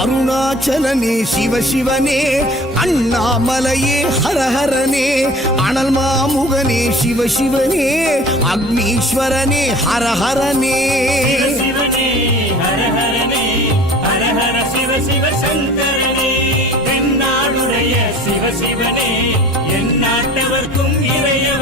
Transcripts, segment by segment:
அருணாச்சலனே சிவசிவனே அண்ணாமலையே ஹரஹரனே அனல் மாமுகனே சிவ சிவனே அக்னீஸ்வரனே ஹரஹரனே. சிவ சிவ சங்கரனே. தென்னாடுடைய சிவ சிவனே என் நாட்டவர்க்கும் இறையவர்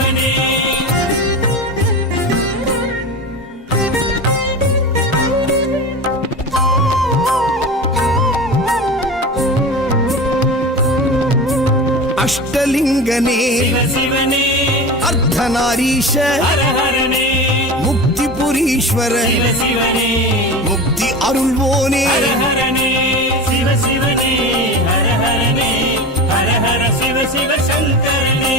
அஷ்டலிங்கனே. அர்த்தநாரீஷ. சிவ சிவனே முக்தி அருள்வோனே. சிவ சிவ சிவ சங்கரனே.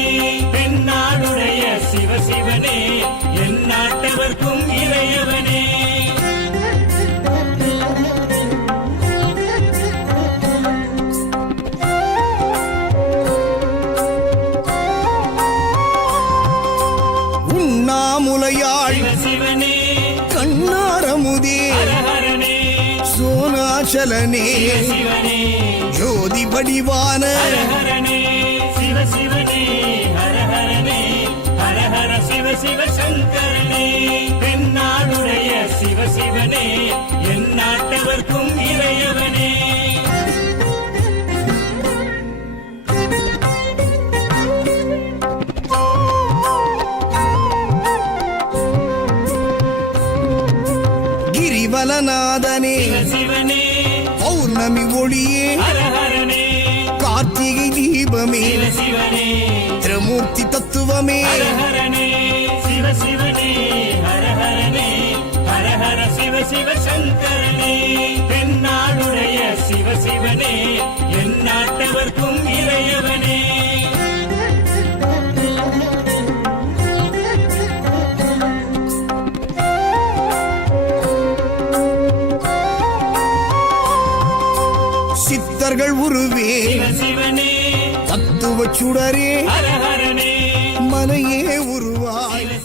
சிவ சங்கரனே. தென்னாடுடைய சிவ சிவனே. என் நாட்டவர்க்கும் கிரிவலநாதனே சிவ சிவனே பௌர்ணமி ஒளியே. கார்த்திகை தீபமே. திரமூர்த்தி தத்துவமே. சிவ சங்கரனே. தென்னாடுடைய சிவ சிவனே என் நாட்டவர்க்கும் சிவர்கள் உருவே. தத்துவ சுடரே. மலையே உருவாய்.